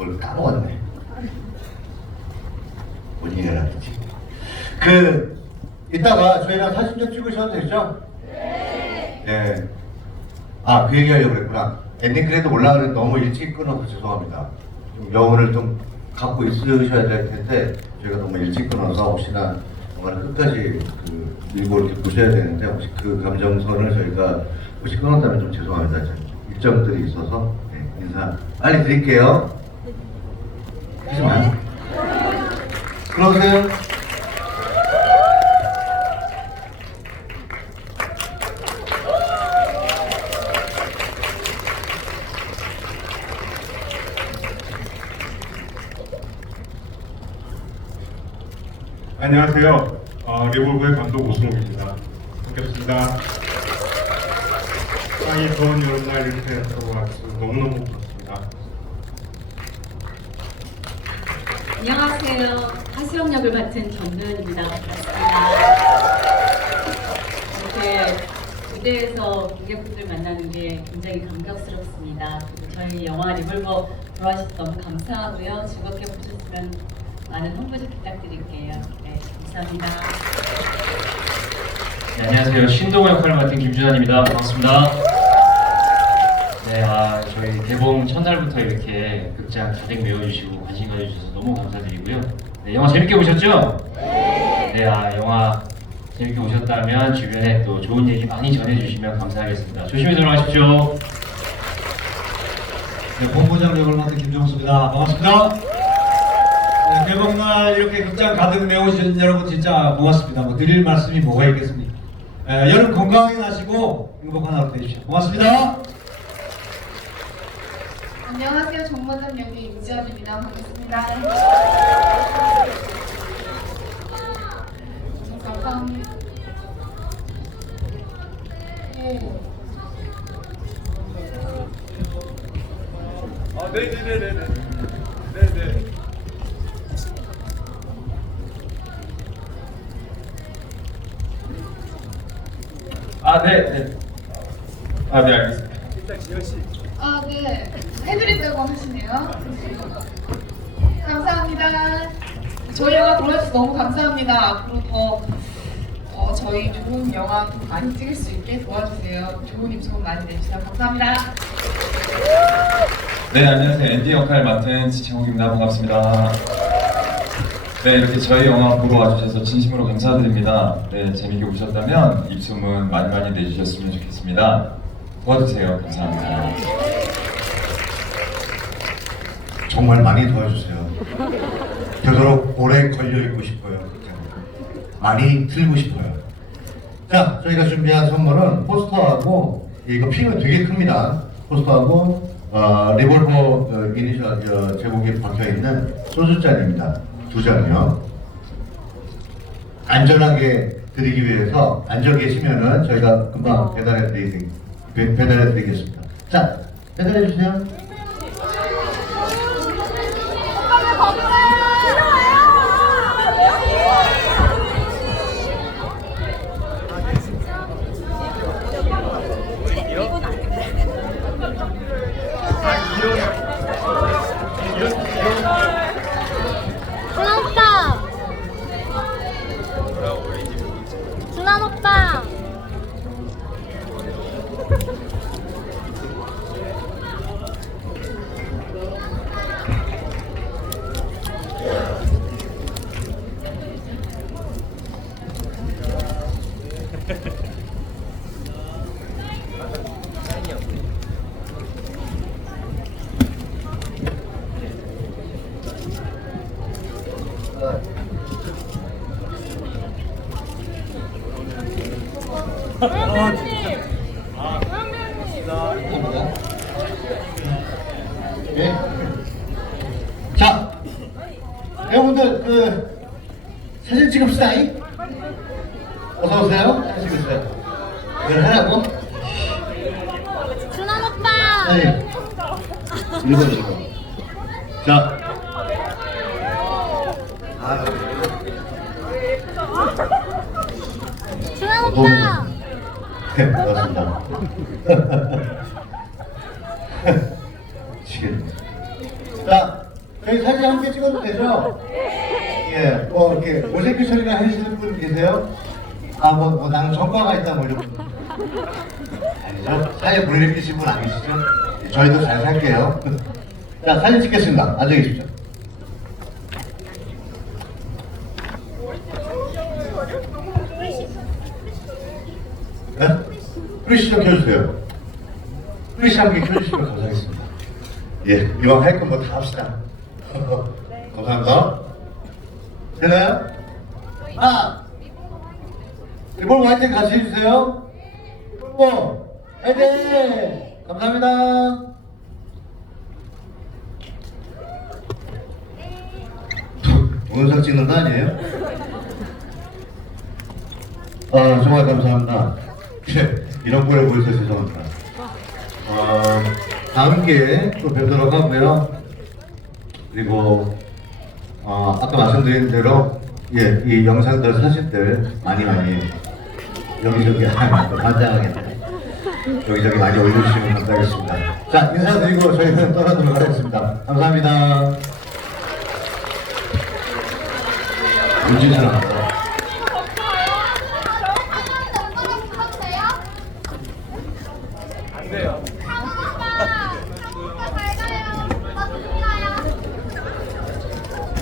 뭘 까먹었네. 뭔 일이라 했지? 그 이따가 저희랑 사진 좀 찍으셔도 되죠? 네. 아, 그 얘기 하려고 그랬구나. 엔딩 크레딧 올라가는 너무 일찍 끊어서 죄송합니다. 좀 여운을 좀 갖고 있으셔야 될 텐데, 저희가 너무 일찍 끊어서 혹시나 뭔가 끝까지 그 이렇게 보셔야 되는데, 혹시 그 감정선을 저희가 혹시 끊었다면 좀 죄송합니다. 좀 일정들이 있어서 네, 인사 빨리 드릴게요. 마요. 들어오세요. 안녕하세요. 어, 리볼브의 감독 오승욱입니다. 반갑습니다. 땅이 더운 여름날 이렇게 들어와서 너무너무 고맙습니다. 안녕하세요. 하수영 역을 맡은 전도연입니다. 반갑습니다. 이렇게 무대에서 관객분들 만나는 게 굉장히 감격스럽습니다. 저희 영화 리볼버 좋아하셔서 너무 감사하고요. 즐겁게 보셨으면 많은 홍보 좀 부탁드릴게요. 네, 감사합니다. 네, 안녕하세요. 신동호 역할을 맡은 김준환입니다. 반갑습니다. 네, 아, 저희 개봉 첫날부터 이렇게 극장 가득 메워주시고 관심 가져주셔서 너무 감사드리고요. 네, 영화 재밌게 보셨죠? 네. 아, 영화 재밌게 보셨다면 주변에 또 좋은 얘기 많이 전해주시면 감사하겠습니다. 조심히 돌아가십시오. 네, 본부장 역을 맡은 김종수입니다. 반갑습니다. 네, 개봉날 이렇게 극장 가득 메우신 여러분 진짜 고맙습니다. 뭐 드릴 말씀이 뭐가 있겠습니까? 에, 여름 건강하게 나시고 행복한 하루 되십시오. 고맙습니다. 안녕하세요. 정모전 연기 임지연입니다. 반갑습니다. 네. 아, 네네네네네. 네네. 아, 네, 네. 아, 네, 알겠습니다. 아, 네. 해드린다고 하시네요. 감사합니다. 저희 영화 보여주셔서 너무 감사합니다. 앞으로 더 어, 저희 좋은 영화 좀 많이 찍을 수 있게 도와주세요. 좋은 입소문 많이 내주세요. 감사합니다. 네, 안녕하세요. 앤디 역할 맡은 지창욱입니다. 반갑습니다. 네, 이렇게 저희 영화 보러 와주셔서 진심으로 감사드립니다. 네, 재밌게 보셨다면 입소문 많이 많이 내주셨으면 좋겠습니다. 도와주세요. 감사합니다. 정말 많이 도와주세요. 되도록 오래 걸려 있고 싶어요. 많이 들고 싶어요. 자, 저희가 준비한 선물은 포스터하고, 이거 피면 되게 큽니다. 포스터하고, 어, 리볼버 어, 이니셜 어, 제목이 박혀 있는 소주 잔입니다. 두 잔이요. 안전하게 드리기 위해서 앉아 계시면은 저희가 금방 배달해 드리, 배달해 드리겠습니다. 자, 배달해 주세요. 준환 오빠! 준환 오빠! 네. 자, 여러분들 그 사진 찍읍시다. 이. 어서 오세요. 사진 찍으세요. 이걸 하라고? 준환 오빠! 네. 이거 이거. 자. 아, 준환 어, 오빠! 네, 반갑습니다. 지금. 자, 저희 사진 함께 찍어도 되죠? 예, 뭐 이렇게 모색기 처리가 해주시는 분 계세요? 아, 뭐, 뭐 나는 전과가 있다 뭐 이런 분. 아니죠? 사회 불이익 끼신 분 아니시죠? 예, 저희도 잘 살게요. 자, 사진 찍겠습니다. 앉아 계십시오. 네? 프리시 좀 켜주세요. 프리시 함께 켜주시면 감사하겠습니다. 예, 이왕 할 건 뭐 다 합시다. 감사합니다. 되나요? 하나, 리볼 화이팅 같이 해주세요. 리볼 화이팅! 감사합니다. 동영상 찍는 거 아니에요? 아, 정말 감사합니다. 예, 이런 꼴에 보여서 죄송합니다. 어, 다음 기회에 또 뵙도록 하고요. 그리고 어, 아까 말씀드린 대로 예, 이 영상들 사진들 많이 많이 여기저기 반장하겠네. 여기저기 많이 올려주시면 감사하겠습니다. 자 인사드리고 저희는 떠나도록 하겠습니다. 감사합니다. 사